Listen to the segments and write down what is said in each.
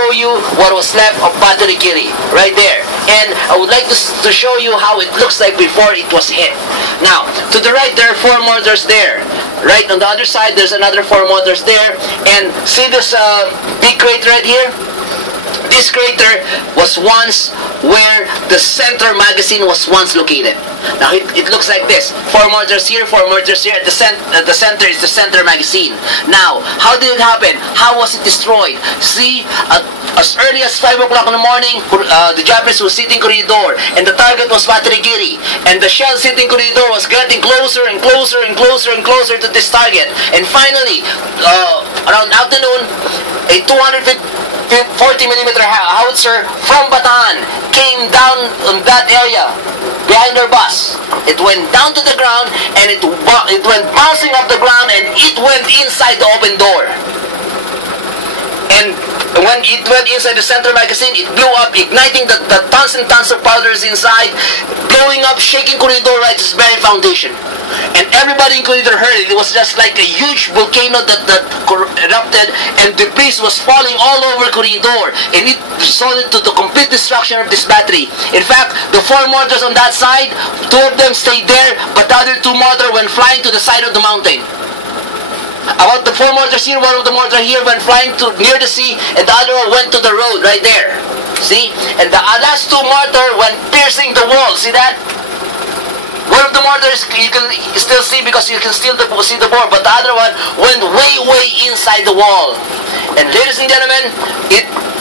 show you what was left of Battery Gilley right there, and I would like to show you how it looks like before it was hit. Now to the right there are 4 mortars there, right on the other side there's another 4 mortars there, and see this big crater right here? This crater was once where the center magazine was once located. Now it looks like this: 4 mortars here, 4 mortars here. At the center is the center magazine. Now, how did it happen? How was it destroyed? See, as early as 5 o'clock in the morning, the Japanese was sitting Corregidor, and the target was Battery Gilley, and the shell sitting Corregidor was getting closer and closer and closer and closer to this target. And finally, around afternoon, a 240mm howitzer from Bataan came down on that area behind our bus. It went down to the ground, and it went bouncing off the ground, and it went inside the open door. And when it went inside the center magazine, it blew up, igniting the tons and tons of powders inside, blowing up, shaking Corregidor right to its very foundation. And everybody in Corregidor heard it. It was just like a huge volcano that erupted, and debris was falling all over Corregidor, and it resulted to the complete destruction of this battery. In fact, the 4 mortars on that side, 2 of them stayed there, but the other 2 mortars went flying to the side of the mountain. About the 4 mortars here, 1 of the mortars here went flying to near the sea, and the other one went to the road right there. See? And the last 2 mortars went piercing the wall. See that? 1 of the mortars you can still see because you can still see the bore, but the other one went way inside the wall. And ladies and gentlemen,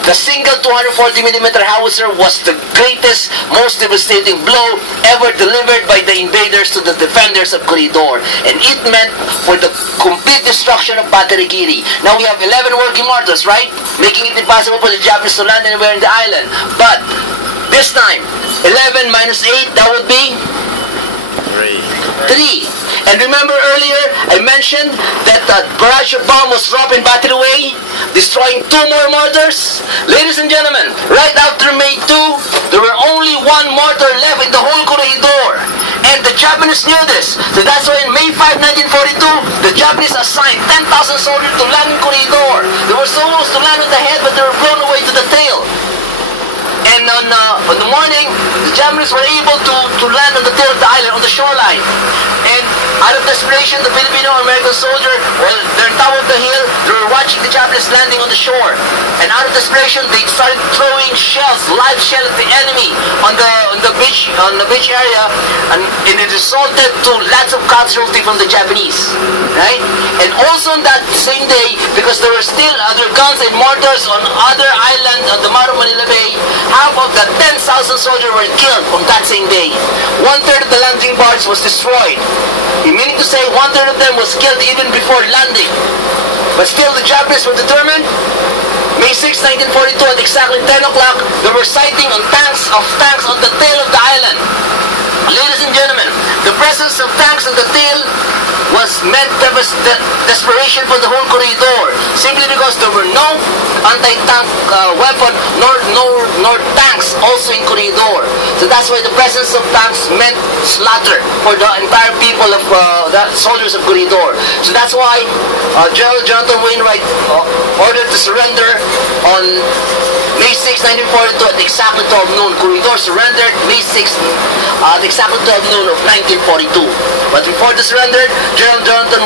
the single 240mm howitzer was the greatest, most devastating blow ever delivered by the invaders to the defenders of Corregidor, and it meant for the complete destruction of Battery Gilley. Now we have 11 working mortars, right? Making it impossible for the Japanese to land anywhere in the island. But this time, 11 minus 8, that would be 3. And remember earlier, I mentioned that the barrage of bomb was dropped in Battery Way, destroying 2 more mortars. Ladies and gentlemen, right after May 2, there were only 1 mortar left in the whole Corregidor. And the Japanese knew this. So that's why on May 5, 1942, the Japanese assigned 10,000 soldiers to land in Corregidor. They were supposed to land on the head, but they were blown away to the tail. And on the morning, the Japanese were able to land on the tail of the island, on the shoreline. And out of desperation, the Filipino-American soldier, well, they're on top of the hill, they were watching the Japanese landing on the shore. And out of desperation, they started throwing shells, live shells at the enemy on the beach area, and it resulted to lots of casualty from the Japanese, right? And also on that same day, because there were still other guns and mortars on other islands on the Mar of Manila Bay, half of the 10,000 soldiers were killed on that same day. 1/3 of the landing barge was destroyed. Meaning to say, 1/3 of them was killed even before landing. But still, the Japanese were determined. May 6, 1942, at exactly 10 o'clock, they were sighting on tanks on the tail of the island. Ladies and gentlemen, the presence of tanks on the tail was meant desperation for the whole Corregidor, simply because there were no anti-tank weapon nor tanks also in Corregidor. So that's why the presence of tanks meant slaughter for the entire people of the soldiers of Corregidor. So that's why General Jonathan Wainwright ordered to surrender on May 6, 1942 at exactly 12 noon. Corregidor surrendered May 6 at exactly 12 noon of 1942. But before the surrender, General Jonathan